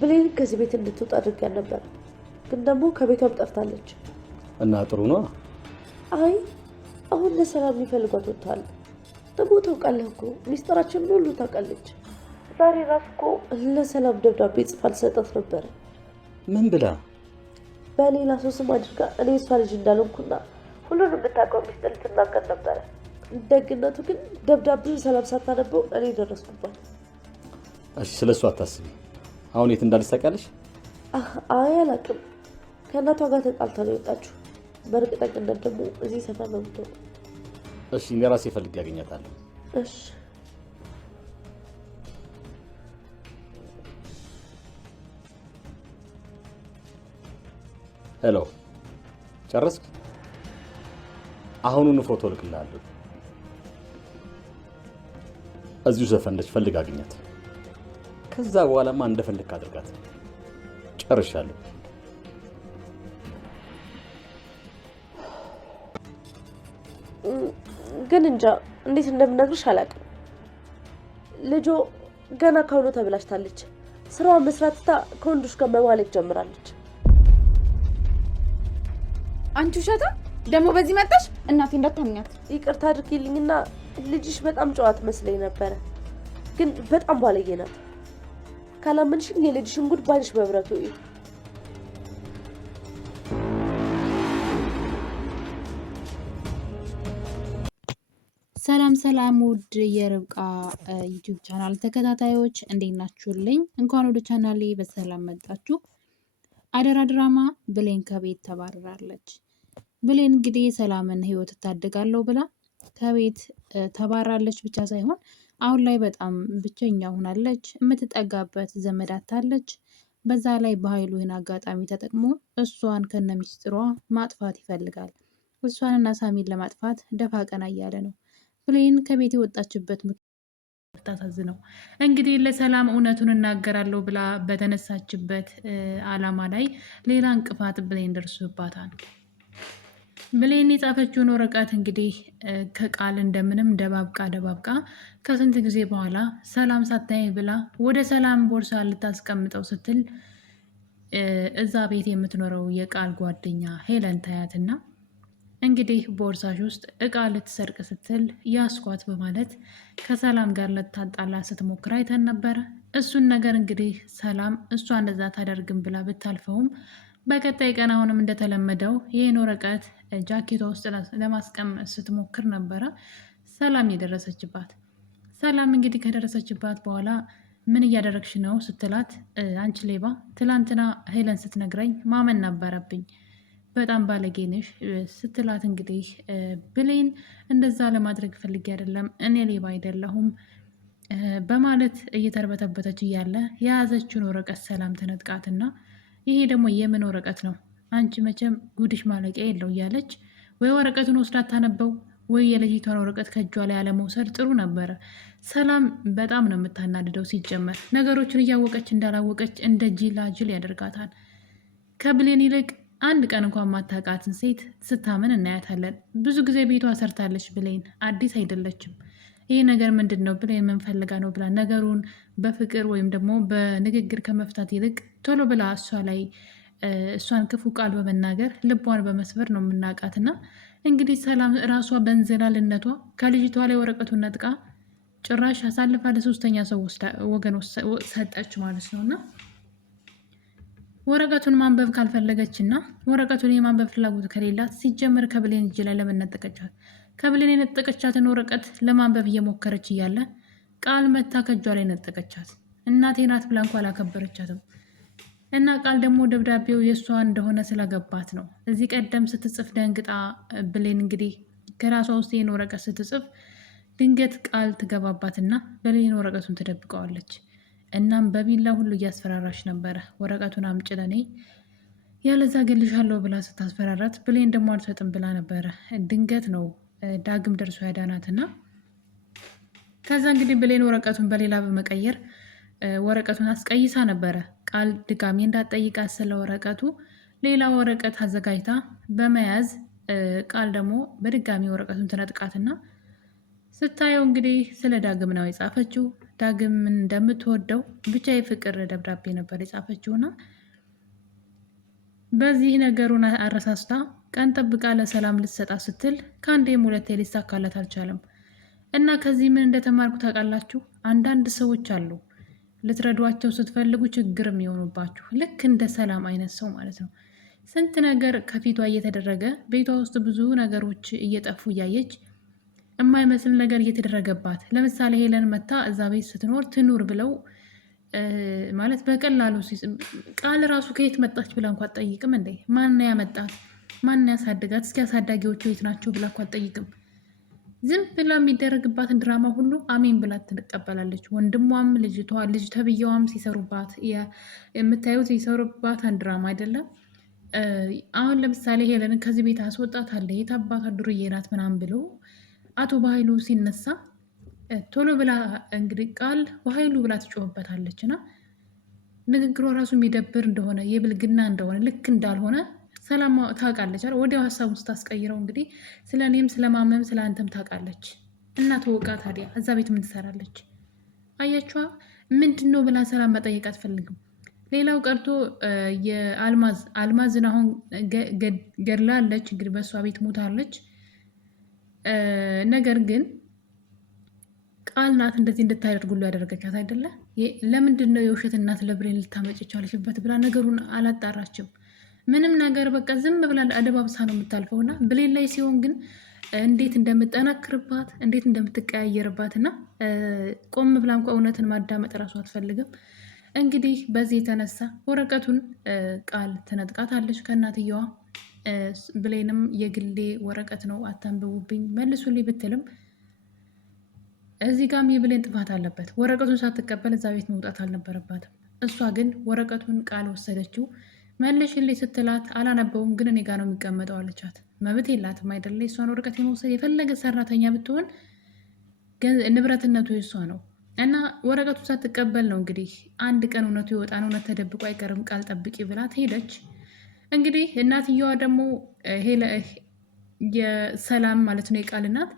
ብሌን ከዚህ ቤት እንድትወጣ አድርጋ ነበር፣ ግን ደግሞ ከቤቷም ጠፍታለች። እና ጥሩ ነው። አይ አሁን ለሰላም የሚፈልጓት ወጥቷል። ደግሞ ታውቃለህ እኮ ሚስጥራችንን ሁሉ ታውቃለች። ዛሬ ራሱ እኮ ለሰላም ደብዳቤ ጽፋ ልሰጣት ነበረ። ምን ብላ? በሌላ ሰው ስም አድርጋ እኔ እሷ ልጅ እንዳልሆንኩና ሁሉንም የምታውቀው ሚስጥር ልትናገር ነበረ። ደግነቱ ግን ደብዳቤውን ሰላም ሳታነበው እኔ ደረስኩባት። እሺ ስለሱ አታስቢ። አሁን የት እንዳለች ታውቂያለሽ? አይ አላውቅም። ከእናቷ ጋር ተጣልታ ነው የወጣችው። በእርግጠኝነት ደግሞ እዚህ ሰፈር ነው የምትሆነው። እሺ እኔ ራሴ ፈልጌ ያገኛታለሁ። እሺ ሄሎ፣ ጨረስክ? አሁኑኑ ፎቶ ልክልሃለሁ። እዚሁ ዘፈን ነች፣ ፈልግ አግኛት። ከዛ በኋላማ እንደፈለክ አድርጋት። ጨርሻለሁ። ግን እንጃ እንዴት እንደምነግርሽ አላውቅም። ልጆ ገና ካሁኑ ተብላሽታለች። ስራዋን መስራት ትታ ከወንዶች ጋር መዋለድ ጀምራለች። አንቺ ውሸታ ደግሞ በዚህ መጣሽ? እናቴ እንዳታምኛት። ይቅርታ አድርጊልኝና ልጅሽ በጣም ጨዋ ትመስለኝ ነበረ፣ ግን በጣም ባለጌ ናት። ካላመንሽኝ የልጅሽን ጉድ ባልሽ በብረቱ እዩ። ሰላም ሰላም፣ ውድ የርብቃ ዩቲዩብ ቻናል ተከታታዮች እንዴት ናችሁልኝ? እንኳን ወደ ቻናሌ በሰላም መጣችሁ። አደራ ድራማ ብሌን ከቤት ተባረራለች። ብሌን እንግዲህ ሰላምን ህይወት እታደጋለሁ ብላ ከቤት ተባራለች ብቻ ሳይሆን አሁን ላይ በጣም ብቸኛ ሆናለች። የምትጠጋበት ዘመድ አታለች። በዛ ላይ በኃይሉ ይህን አጋጣሚ ተጠቅሞ እሷን ከነሚስጥሯ ማጥፋት ይፈልጋል። እሷንና ሳሚን ለማጥፋት ደፋ ቀና እያለ ነው። ብሌን ከቤት የወጣችበት ምክንያት ታሳዝነው። እንግዲህ ለሰላም እውነቱን እናገራለሁ ብላ በተነሳችበት አላማ ላይ ሌላ እንቅፋት ብሌን ደርሶባታል። ብሌን የጻፈችውን ወረቀት እንግዲህ ከቃል እንደምንም ደባብቃ ከስንት ጊዜ በኋላ ሰላም ሳታይ ብላ ወደ ሰላም ቦርሳ ልታስቀምጠው ስትል እዛ ቤት የምትኖረው የቃል ጓደኛ ሄለን ታያትና እንግዲህ ቦርሳሽ ውስጥ እቃ ልትሰርቅ ስትል ያስኳት በማለት ከሰላም ጋር ልታጣላ ስትሞክር አይተን ነበረ። እሱን ነገር እንግዲህ ሰላም እሷ እንደዛ ታደርግም ብላ ብታልፈውም በቀጣይ ቀን አሁንም እንደተለመደው ይህን ወረቀት ጃኬቷ ውስጥ ለማስቀመጥ ስትሞክር ነበረ ሰላም የደረሰችባት። ሰላም እንግዲህ ከደረሰችባት በኋላ ምን እያደረግሽ ነው ስትላት፣ አንቺ ሌባ፣ ትላንትና ሄለን ስትነግረኝ ማመን ነበረብኝ፣ በጣም ባለጌ ነሽ ስትላት፣ እንግዲህ ብሌን እንደዛ ለማድረግ ፈልጌ አይደለም፣ እኔ ሌባ አይደለሁም በማለት እየተርበተበተች እያለ የያዘችውን ወረቀት ሰላም ተነጥቃትና ይሄ ደግሞ የምን ወረቀት ነው? አንቺ መቼም ጉድሽ ማለቂያ የለው እያለች ወይ ወረቀቱን ወስዳ ታነበው ወይ የልጅቷን ወረቀት ከእጇ ላይ አለመውሰድ ጥሩ ነበረ። ሰላም በጣም ነው የምታናድደው። ሲጀመር ነገሮችን እያወቀች እንዳላወቀች እንደ ጅላጅል ያደርጋታል። ከብሌን ይልቅ አንድ ቀን እንኳን ማታውቃትን ሴት ስታምን እናያታለን። ብዙ ጊዜ ቤቷ ሰርታለች ብሌን፣ አዲስ አይደለችም። ይህ ነገር ምንድን ነው ብሌን ምን ፈልጋ ነው ብላ ነገሩን በፍቅር ወይም ደግሞ በንግግር ከመፍታት ይልቅ ቶሎ ብላ እሷ ላይ እሷን ክፉ ቃል በመናገር ልቧን በመስበር ነው የምናውቃትና እንግዲህ ሰላም ራሷ በእንዝላልነቷ ከልጅቷ ላይ ወረቀቱን ነጥቃ ጭራሽ አሳልፋ ለሶስተኛ ሰው ወገን ሰጠች ማለት ነው። እና ወረቀቱን ማንበብ ካልፈለገችና ወረቀቱን የማንበብ ፍላጎት ከሌላት ሲጀመር ከብሌን እጅ ላይ ለምን ነጠቀቻት? ከብሌን የነጠቀቻትን ወረቀት ለማንበብ እየሞከረች እያለ ቃል መታ ከእጇ ላይ ነጠቀቻት። እናቴ ናት ብላ እንኳ አላከበረቻትም። እና ቃል ደግሞ ደብዳቤው የእሷ እንደሆነ ስለገባት ነው። እዚህ ቀደም ስትጽፍ ደንግጣ ብሌን እንግዲህ ከራሷ ውስጥ ይህን ወረቀት ስትጽፍ ድንገት ቃል ትገባባትና ብሌን ወረቀቱን ትደብቀዋለች። እናም በቢላ ሁሉ እያስፈራራች ነበረ። ወረቀቱን አምጪ ለኔ ያለዛ ገልሻለሁ ብላ ስታስፈራራት ብሌን ደግሞ አልሰጥም ብላ ነበረ። ድንገት ነው ዳግም ደርሶ ያዳናትና ከዛ እንግዲህ ብሌን ወረቀቱን በሌላ በመቀየር ወረቀቱን አስቀይሳ ነበረ። ቃል ድጋሚ እንዳትጠይቃት ስለ ወረቀቱ ሌላ ወረቀት አዘጋጅታ በመያዝ ቃል ደግሞ በድጋሚ ወረቀቱን ትነጥቃትና ስታየው እንግዲህ ስለ ዳግም ነው የጻፈችው። ዳግምን እንደምትወደው ብቻ የፍቅር ደብዳቤ ነበር የጻፈችውና በዚህ ነገሩን አረሳስታ ቀን ጠብቃ ለሰላም ልትሰጣ ስትል ከአንዴም ሁለቴ ሊሳካለት አልቻለም። እና ከዚህ ምን እንደተማርኩ ታውቃላችሁ? አንዳንድ ሰዎች አሉ ልትረዷቸው ስትፈልጉ ችግር የሚሆኑባችሁ፣ ልክ እንደ ሰላም አይነት ሰው ማለት ነው። ስንት ነገር ከፊቷ እየተደረገ ቤቷ ውስጥ ብዙ ነገሮች እየጠፉ እያየች የማይመስል ነገር እየተደረገባት፣ ለምሳሌ ሄለን መታ እዛ ቤት ስትኖር ትኑር ብለው ማለት በቀላሉ ቃል ራሱ ከየት መጣች ብላ እንኳ አትጠይቅም እንዴ? ማን ያመጣት? ማን ያሳድጋት? እስኪ አሳዳጊዎቹ የት ናቸው ብላ እንኳ አትጠይቅም። ዝም ብላ የሚደረግባትን ድራማ ሁሉ አሜን ብላ ትቀበላለች። ወንድሟም ልጅ ተብዬዋም ሲሰሩባት የምታዩት የሰሩባትን ድራማ አይደለም። አሁን ለምሳሌ ሄለንን ከዚህ ቤት አስወጣታለሁ የት አባቷ ዱርዬ ናት ምናምን ብሎ አቶ በኃይሉ ሲነሳ ቶሎ ብላ እንግዲህ ቃል በኃይሉ ብላ ትጮህበታለች እና ንግግሯ ራሱ የሚደብር እንደሆነ የብልግና እንደሆነ ልክ እንዳልሆነ ሰላም ታውቃለች። ወዲያው ሀሳብ ውስጥ ታስቀይረው እንግዲህ ስለ እኔም ስለማመም ስለ አንተም ታውቃለች እና ተወቃ ታዲያ እዛ ቤት ምን ትሰራለች? አያችዋ ምንድን ነው ብላ ሰላም መጠየቅ አትፈልግም። ሌላው ቀርቶ አልማዝን አሁን ገድላለች፣ እንግዲህ በእሷ ቤት ሞታለች። ነገር ግን ቃል ናት እንደዚህ እንድታደርጉሉ ያደረገቻት አይደለ? ለምንድን ነው የውሸት እናት ለብሬን ልታመጭ ቻለችበት ብላ ነገሩን አላጣራችም። ምንም ነገር በቃ ዝም ብላ አደባብሳ ነው የምታልፈው። እና ብሌን ላይ ሲሆን ግን እንዴት እንደምጠነክርባት እንዴት እንደምትቀያየርባት እና ቆም ብላ እንኳ እውነትን ማዳመጥ እራሱ አትፈልግም። እንግዲህ በዚህ የተነሳ ወረቀቱን ቃል ትነጥቃታለች ከእናትየዋ። ብሌንም የግሌ ወረቀት ነው አታንብቡብኝ መልሱልኝ ብትልም እዚህ ጋም የብሌን ጥፋት አለበት። ወረቀቱን ሳትቀበል እዛ ቤት መውጣት አልነበረባትም። እሷ ግን ወረቀቱን ቃል ወሰደችው። መልሽልኝ ስትላት አላነበውም ግን እኔ ጋር ነው የሚቀመጠው አለቻት። መብት የላትም አይደለ? የእሷን ወረቀት የመውሰድ የፈለገ ሰራተኛ ብትሆን ንብረትነቱ የእሷ ነው። እና ወረቀቱን ሳትቀበል ነው እንግዲህ አንድ ቀን እውነቱ ይወጣን፣ እውነት ተደብቆ አይቀርም፣ ቃል ጠብቂ ብላት ሄደች። እንግዲህ እናትየዋ ደግሞ የሰላም ማለት ነው የቃል እናት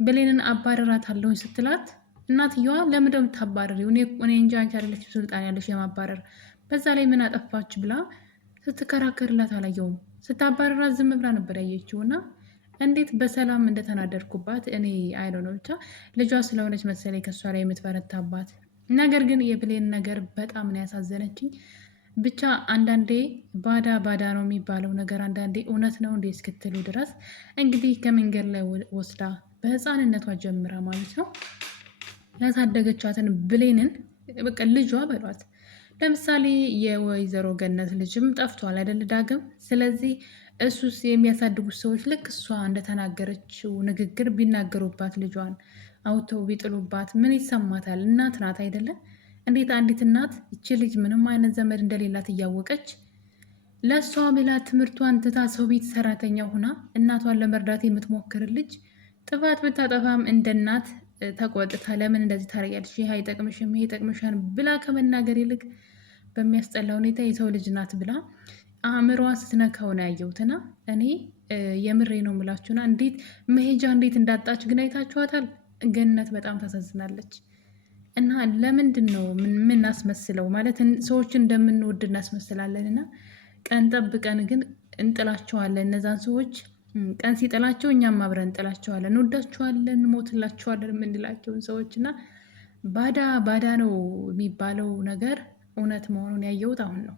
ብሌንን አባረራት አለሁኝ ስትላት እናትየዋ ለምንድነው የምታባረሪው? እኔ እንጂ አንቺ አይደለችም ስልጣን ያለሽ የማባረር፣ በዛ ላይ ምን አጠፋች ብላ ስትከራከርላት አላየውም። ስታባረራት ዝም ብላ ነበር ያየችው። እና እንዴት በሰላም እንደተናደድኩባት እኔ አይዶ ነው። ብቻ ልጇ ስለሆነች መሰለኝ ከእሷ ላይ የምትበረታባት። ነገር ግን የብሌን ነገር በጣም ነው ያሳዘነችኝ። ብቻ አንዳንዴ ባዳ ባዳ ነው የሚባለው ነገር አንዳንዴ እውነት ነው እንዴ እስክትሉ ድረስ እንግዲህ ከመንገድ ላይ ወስዳ በህፃንነቷ ጀምራ ማለት ነው ያሳደገቻትን ብሌንን በቃ ልጇ በሏት። ለምሳሌ የወይዘሮ ገነት ልጅም ጠፍቷል አይደል ዳግም። ስለዚህ እሱስ የሚያሳድጉት ሰዎች ልክ እሷ እንደተናገረችው ንግግር ቢናገሩባት ልጇን አውተው ቢጥሉባት ምን ይሰማታል? እናት ናት አይደለም? እንዴት አንዲት እናት ይቺ ልጅ ምንም አይነት ዘመድ እንደሌላት እያወቀች ለእሷ ብላ ትምህርቷን ትታ ሰው ቤት ሰራተኛ ሁና እናቷን ለመርዳት የምትሞክር ልጅ ጥፋት ብታጠፋም እንደ እናት ተቆጥታ ለምን እንደዚህ ታደርጊያለሽ? ይህ አይጠቅምሽም፣ ይሄ ይጠቅምሻል ብላ ከመናገር ይልቅ በሚያስጠላ ሁኔታ የሰው ልጅ ናት ብላ አእምሮዋ ስትነካው ነው ያየሁትና እኔ የምሬ ነው የምላችሁና እንዴት መሄጃ እንዴት እንዳጣች ግን አይታችኋታል። ገነት በጣም ታሳዝናለች። እና ለምንድን ነው የምናስመስለው? ማለት ሰዎችን እንደምንወድ እናስመስላለን እና ቀን ጠብቀን ግን እንጥላቸዋለን። እነዛን ሰዎች ቀን ሲጥላቸው እኛም አብረን እንጥላቸዋለን፣ እንወዳቸዋለን፣ እንሞትላቸዋለን የምንላቸውን ሰዎች እና ባዳ ባዳ ነው የሚባለው ነገር እውነት መሆኑን ያየሁት አሁን ነው።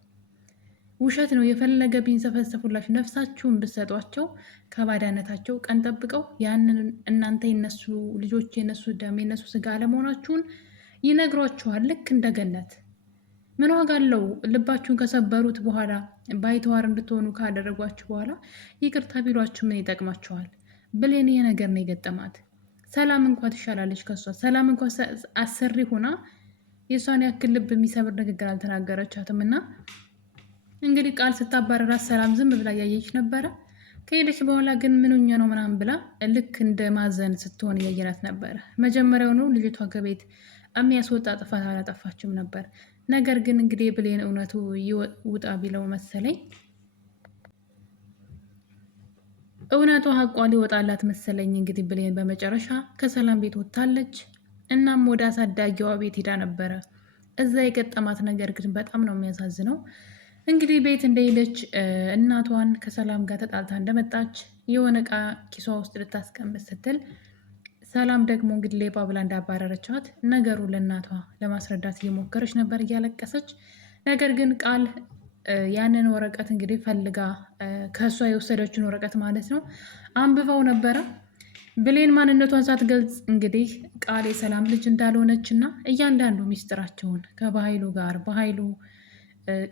ውሸት ነው የፈለገ ቢንሰፈሰፉላችሁ ነፍሳችሁን ብትሰጧቸው ከባዳነታቸው ቀን ጠብቀው ያንን እናንተ የነሱ ልጆች የነሱ ደም የነሱ ስጋ አለመሆናችሁን ይነግሯችኋል። ልክ እንደ ገነት ምን ዋጋ አለው? ልባችሁን ከሰበሩት በኋላ ባይተዋር እንድትሆኑ ካደረጓችሁ በኋላ ይቅርታ ቢሏችሁ ምን ይጠቅማችኋል? ብሌን ይሄ ነገር ነው የገጠማት። ሰላም እንኳ ትሻላለች ከሷ። ሰላም እንኳ አሰሪ ሆና የእሷን ያክል ልብ የሚሰብር ንግግር አልተናገረቻትም። እና እንግዲህ ቃል ስታባረራት ሰላም ዝም ብላ እያየች ነበረ። ከሄደች በኋላ ግን ምንኛ ነው ምናምን ብላ ልክ እንደ ማዘን ስትሆን እያየናት ነበረ። መጀመሪያውኑ ልጅቷ ከቤት የሚያስወጣ ጥፋት አላጠፋችም ነበር። ነገር ግን እንግዲህ ብሌን እውነቱ ውጣ ቢለው መሰለኝ እውነቱ ሀቋ ሊወጣላት መሰለኝ። እንግዲህ ብሌን በመጨረሻ ከሰላም ቤት ወጥታለች። እናም ወደ አሳዳጊዋ ቤት ሄዳ ነበረ። እዛ የገጠማት ነገር ግን በጣም ነው የሚያሳዝነው። እንግዲህ ቤት እንደሄደች እናቷን ከሰላም ጋር ተጣልታ እንደመጣች የሆነ እቃ ኪሷ ውስጥ ልታስቀምጥ ስትል ሰላም ደግሞ እንግዲህ ሌባ ብላ እንዳባረረቻት ነገሩ ለእናቷ ለማስረዳት እየሞከረች ነበር እያለቀሰች። ነገር ግን ቃል ያንን ወረቀት እንግዲህ ፈልጋ ከእሷ የወሰደችን ወረቀት ማለት ነው አንብበው ነበረ። ብሌን ማንነቷን ሳትገልጽ እንግዲህ ቃል የሰላም ልጅ እንዳልሆነች እና እያንዳንዱ ሚስጥራቸውን ከባሀይሉ ጋር በሀይሉ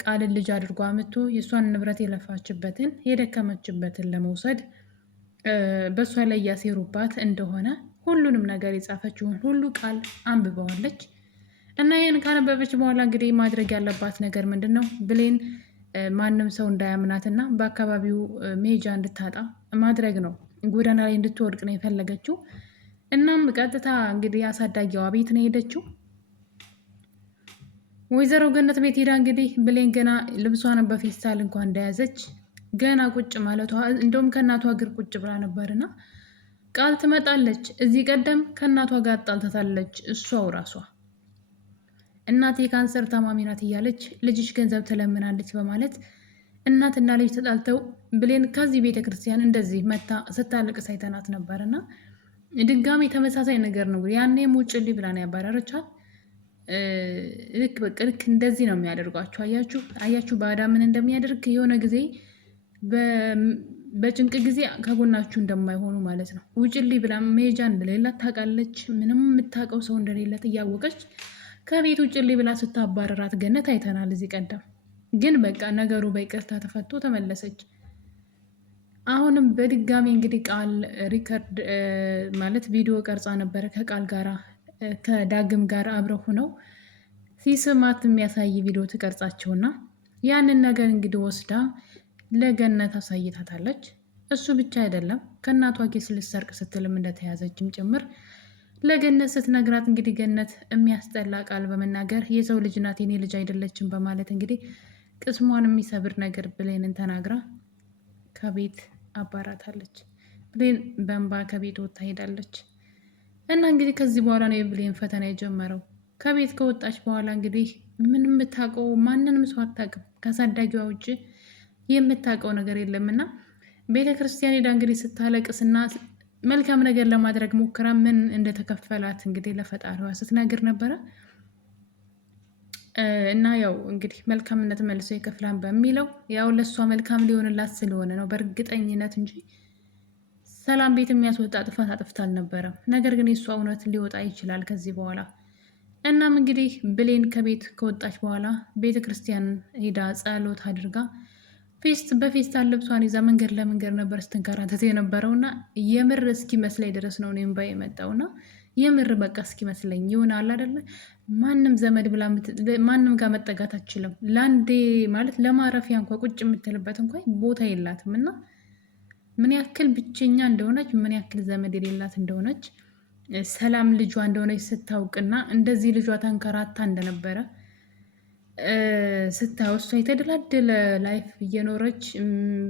ቃልን ልጅ አድርጎ አምጥቶ የእሷን ንብረት የለፋችበትን የደከመችበትን ለመውሰድ በእሷ ላይ እያሴሩባት እንደሆነ ሁሉንም ነገር የጻፈችውን ሁሉ ቃል አንብበዋለች። እና ይህን ካነበበች በኋላ እንግዲህ ማድረግ ያለባት ነገር ምንድን ነው? ብሌን ማንም ሰው እንዳያምናትና በአካባቢው መሄጃ እንድታጣ ማድረግ ነው። ጎዳና ላይ እንድትወድቅ ነው የፈለገችው። እናም ቀጥታ እንግዲህ አሳዳጊዋ ቤት ነው የሄደችው። ወይዘሮ ገነት ቤት ሄዳ እንግዲህ ብሌን ገና ልብሷን በፌስታል እንኳን እንደያዘች ገና ቁጭ ማለቷ እንደውም ከእናቷ እግር ቁጭ ብላ ነበርና ቃል ትመጣለች። እዚህ ቀደም ከእናቷ ጋር አጣልታታለች። እሷው ራሷ እናቴ ካንሰር ታማሚ ናት እያለች ልጅሽ ገንዘብ ትለምናለች በማለት እናትና ልጅ ተጣልተው ብሌን ከዚህ ቤተክርስቲያን እንደዚህ መታ ስታለቅስ አይተናት ነበርና ድጋሚ ተመሳሳይ ነገር ነው። ያኔም ውጭልኝ ብላ ነው ያባረረቻት። ልክ በቃ ልክ እንደዚህ ነው የሚያደርጓቸው። አያችሁ ባዳ ምን እንደሚያደርግ የሆነ ጊዜ በጭንቅ ጊዜ ከጎናችሁ እንደማይሆኑ ማለት ነው። ውጭልኝ ብላ መሄጃ እንደሌላት ታውቃለች። ምንም የምታውቀው ሰው እንደሌላት እያወቀች ከቤት ውጭልኝ ብላ ስታባረራት ገነት አይተናል እዚህ ቀደም። ግን በቃ ነገሩ በይቅርታ ተፈቶ ተመለሰች። አሁንም በድጋሚ እንግዲህ ቃል ሪከርድ ማለት ቪዲዮ ቀርጻ ነበረ ከቃል ጋራ ከዳግም ጋር አብረው ሆነው ሲስማት የሚያሳይ ቪዲዮ ትቀርጻቸውና ያንን ነገር እንግዲህ ወስዳ ለገነት አሳይታታለች። እሱ ብቻ አይደለም ከእናቷ ኪስ ልትሰርቅ ስትልም እንደተያዘችም ጭምር ለገነት ስትነግራት እንግዲህ ገነት የሚያስጠላ ቃል በመናገር የሰው ልጅ ናት የኔ ልጅ አይደለችም በማለት እንግዲህ ቅስሟን የሚሰብር ነገር ብሌንን ተናግራ ከቤት አባራታለች። ብሌን በእንባ ከቤት ወጥታ ሄዳለች። እና እንግዲህ ከዚህ በኋላ ነው የብሌን ፈተና የጀመረው። ከቤት ከወጣች በኋላ እንግዲህ ምንም የምታውቀው ማንንም ሰው አታውቅም። ከአሳዳጊዋ ውጭ የምታውቀው ነገር የለም። እና ቤተክርስቲያን ሄዳ እንግዲህ ስታለቅስና መልካም ነገር ለማድረግ ሞክራ ምን እንደተከፈላት እንግዲህ ለፈጣሪዋ ስትነግር ነበረ። እና ያው እንግዲህ መልካምነት መልሶ ይከፍላል በሚለው ያው ለእሷ መልካም ሊሆንላት ስለሆነ ነው በእርግጠኝነት እንጂ ሰላም ቤት የሚያስወጣ ጥፋት አጥፍታ አልነበረም። ነገር ግን የእሷ እውነት ሊወጣ ይችላል ከዚህ በኋላ። እናም እንግዲህ ብሌን ከቤት ከወጣች በኋላ ቤተ ክርስቲያን ሄዳ ጸሎት አድርጋ በፌስታል ልብሷን ይዛ መንገድ ለመንገድ ነበር ስትንከራተት የነበረውና የምር እስኪመስለኝ ድረስ ነው እኔም ባይ የመጣውና የምር በቃ እስኪመስለኝ ይሆናል አይደለ? ማንም ዘመድ ብላ ማንም ጋር መጠጋት አትችልም። ለአንዴ ማለት ለማረፊያ እንኳ ቁጭ የምትልበት እንኳ ቦታ የላትም። እና ምን ያክል ብቸኛ እንደሆነች ምን ያክል ዘመድ የሌላት እንደሆነች ሰላም ልጇ እንደሆነች ስታውቅና እንደዚህ ልጇ ተንከራታ እንደነበረ ስታው እሷ የተደላደለ ላይፍ እየኖረች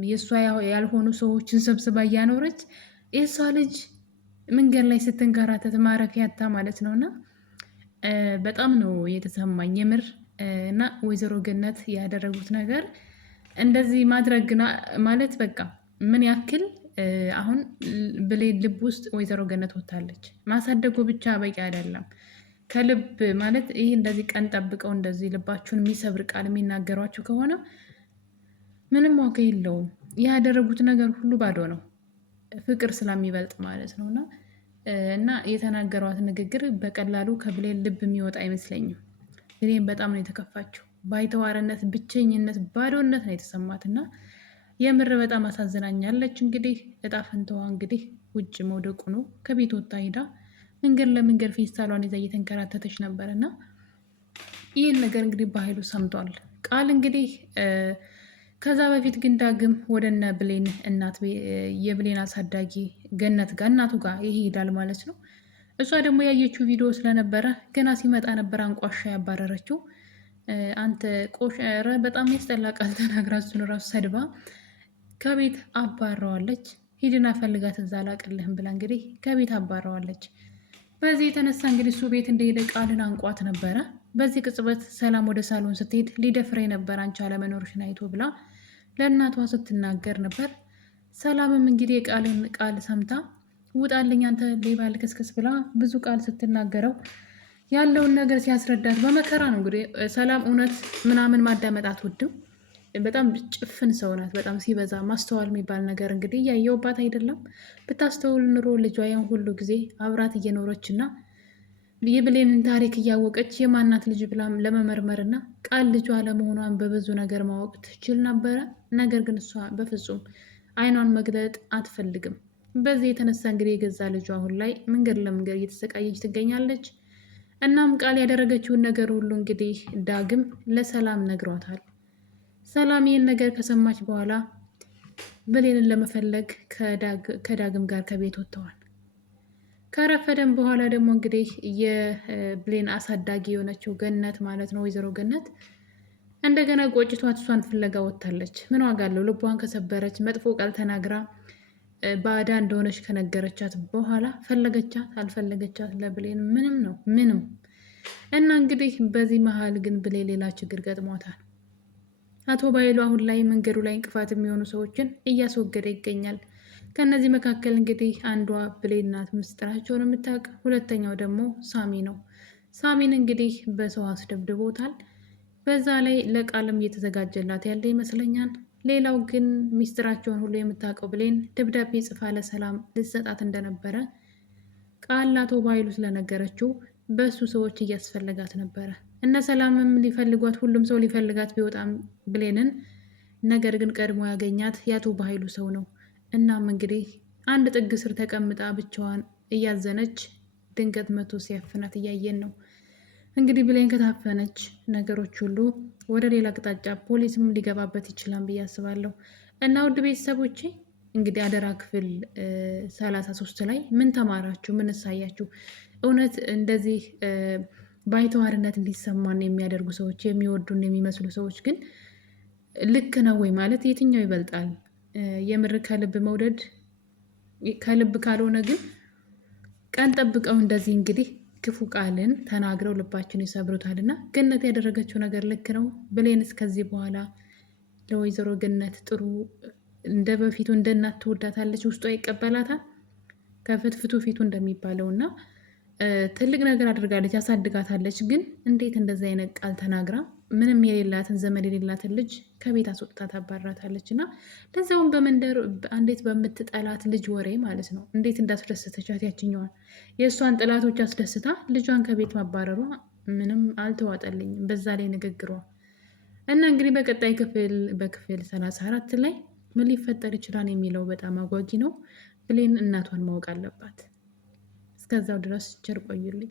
የእሷ ያልሆኑ ሰዎችን ሰብስባ እያኖረች የእሷ ልጅ መንገድ ላይ ስትንከራተት ማረፊያ ያታ ማለት ነውና በጣም ነው የተሰማኝ የምር። እና ወይዘሮ ገነት ያደረጉት ነገር እንደዚህ ማድረግ ማለት በቃ ምን ያክል አሁን ብሌን ልብ ውስጥ ወይዘሮ ገነት ወታለች። ማሳደጉ ብቻ በቂ አይደለም። ከልብ ማለት ይህ እንደዚህ ቀን ጠብቀው እንደዚህ ልባችሁን የሚሰብር ቃል የሚናገሯችሁ ከሆነ ምንም ዋጋ የለውም። ያደረጉት ነገር ሁሉ ባዶ ነው፣ ፍቅር ስለሚበልጥ ማለት ነው። እና የተናገሯት ንግግር በቀላሉ ከብሌን ልብ የሚወጣ አይመስለኝም። ብሌን በጣም ነው የተከፋችው። ባይተዋርነት፣ ብቸኝነት፣ ባዶነት ነው የተሰማት እና የምር በጣም አሳዝናኛለች። እንግዲህ እጣ ፈንታዋ እንግዲህ ውጭ መውደቁ ነው። ከቤት ወጣ ሄዳ መንገድ ለመንገድ ፌስታሏን ይዛ እየተንከራተተች ነበር እና ይህን ነገር እንግዲህ በኃይሉ ሰምቷል። ቃል እንግዲህ ከዛ በፊት ግን ዳግም ወደነ ብሌን እናት የብሌን አሳዳጊ ገነት ጋር እናቱ ጋር ይሄዳል ማለት ነው። እሷ ደግሞ ያየችው ቪዲዮ ስለነበረ ገና ሲመጣ ነበር አንቋሻ ያባረረችው። አንተ ቆሸረ በጣም ያስጠላ ቃል ተናግራ እሱን ራሱ ሰድባ ከቤት አባረዋለች። ሂድና ፈልጋት እዛ አላቅልህም ብላ እንግዲህ ከቤት አባረዋለች። በዚህ የተነሳ እንግዲህ እሱ ቤት እንደሄደ ቃልን አንቋት ነበረ። በዚህ ቅጽበት ሰላም ወደ ሳሎን ስትሄድ ሊደፍሬ ነበር አንቺ አለመኖርሽን አይቶ ብላ ለእናቷ ስትናገር ነበር። ሰላምም እንግዲህ የቃልን ቃል ሰምታ ውጣልኝ አንተ ሌባ ልክስክስ ብላ ብዙ ቃል ስትናገረው ያለውን ነገር ሲያስረዳት በመከራ ነው እንግዲህ ሰላም እውነት ምናምን ማዳመጥ አትወድም። በጣም ጭፍን ሰው ናት። በጣም ሲበዛ ማስተዋል የሚባል ነገር እንግዲህ እያየውባት አይደለም። ብታስተውል ኑሮ ልጇ ያን ሁሉ ጊዜ አብራት እየኖረች እና የብሌንን ታሪክ እያወቀች የማናት ልጅ ብላም ለመመርመር እና ቃል ልጇ ለመሆኗን በብዙ ነገር ማወቅ ትችል ነበረ። ነገር ግን እሷ በፍጹም አይኗን መግለጥ አትፈልግም። በዚህ የተነሳ እንግዲህ የገዛ ልጇ አሁን ላይ መንገድ ለመንገድ እየተሰቃየች ትገኛለች። እናም ቃል ያደረገችውን ነገር ሁሉ እንግዲህ ዳግም ለሰላም ነግሯታል። ሰላም ይህን ነገር ከሰማች በኋላ ብሌንን ለመፈለግ ከዳግም ጋር ከቤት ወጥተዋል። ከረፈደም በኋላ ደግሞ እንግዲህ የብሌን አሳዳጊ የሆነችው ገነት ማለት ነው ወይዘሮ ገነት እንደገና ቆጭቷት እሷን ፍለጋ ወጥታለች። ምን ዋጋ አለው? ልቧን ከሰበረች መጥፎ ቃል ተናግራ ባዳ እንደሆነች ከነገረቻት በኋላ ፈለገቻት አልፈለገቻት ለብሌን ምንም ነው ምንም። እና እንግዲህ በዚህ መሀል ግን ብሌን ሌላ ችግር ገጥሟታል። አቶ ባይሉ አሁን ላይ መንገዱ ላይ እንቅፋት የሚሆኑ ሰዎችን እያስወገደ ይገኛል። ከነዚህ መካከል እንግዲህ አንዷ ብሌን ናት ምስጢራቸውን የምታውቅ፣ ሁለተኛው ደግሞ ሳሚ ነው። ሳሚን እንግዲህ በሰው አስደብድቦታል። በዛ ላይ ለቃልም እየተዘጋጀላት ያለ ይመስለኛል። ሌላው ግን ሚስጥራቸውን ሁሉ የምታውቀው ብሌን ደብዳቤ ጽፋ ለሰላም ልትሰጣት እንደነበረ ቃል አቶ ባይሉ ስለነገረችው በሱ ሰዎች እያስፈለጋት ነበረ። እነ ሰላምም ሊፈልጓት ሁሉም ሰው ሊፈልጋት ቢወጣም ብሌንን ነገር ግን ቀድሞ ያገኛት የአቶ ባይሉ ሰው ነው። እናም እንግዲህ አንድ ጥግ ስር ተቀምጣ ብቻዋን እያዘነች ድንገት መቶ ሲያፍናት እያየን ነው። እንግዲህ ብሌን ከታፈነች ነገሮች ሁሉ ወደ ሌላ አቅጣጫ ፖሊስም ሊገባበት ይችላል ብዬ አስባለሁ። እና ውድ ቤተሰቦቼ እንግዲህ አደራ ክፍል 33 ላይ ምን ተማራችሁ? ምን እሳያችሁ? እውነት እንደዚህ ባይተዋርነት እንዲሰማን የሚያደርጉ ሰዎች፣ የሚወዱን የሚመስሉ ሰዎች ግን ልክ ነው ወይ? ማለት የትኛው ይበልጣል? የምር ከልብ መውደድ ከልብ ካልሆነ ግን ቀን ጠብቀው እንደዚህ እንግዲህ ክፉ ቃልን ተናግረው ልባችን ይሰብሩታል። እና ገነት ያደረገችው ነገር ልክ ነው? ብሌንስ ከዚህ በኋላ ለወይዘሮ ገነት ጥሩ እንደ በፊቱ እንደ እናት ትወዳታለች? ውስጧ ይቀበላታል? ከፍትፍቱ ፊቱ እንደሚባለው እና ትልቅ ነገር አድርጋለች፣ ያሳድጋታለች። ግን እንዴት እንደዚህ አይነት ቃል ተናግራ ምንም የሌላትን ዘመድ የሌላትን ልጅ ከቤት አስወጥታ ታባራታለች? እና ለዛውም በመንደር እንዴት በምትጠላት ልጅ ወሬ ማለት ነው እንዴት እንዳስደሰተቻት ያችኛዋን የእሷን ጥላቶች አስደስታ ልጇን ከቤት ማባረሯ ምንም አልተዋጠልኝም። በዛ ላይ ንግግሯ እና እንግዲህ በቀጣይ በክፍል 34 ላይ ምን ሊፈጠር ይችላል የሚለው በጣም አጓጊ ነው። ብሌን እናቷን ማወቅ አለባት። እስከዛው ድረስ ቸር ቆዩልኝ።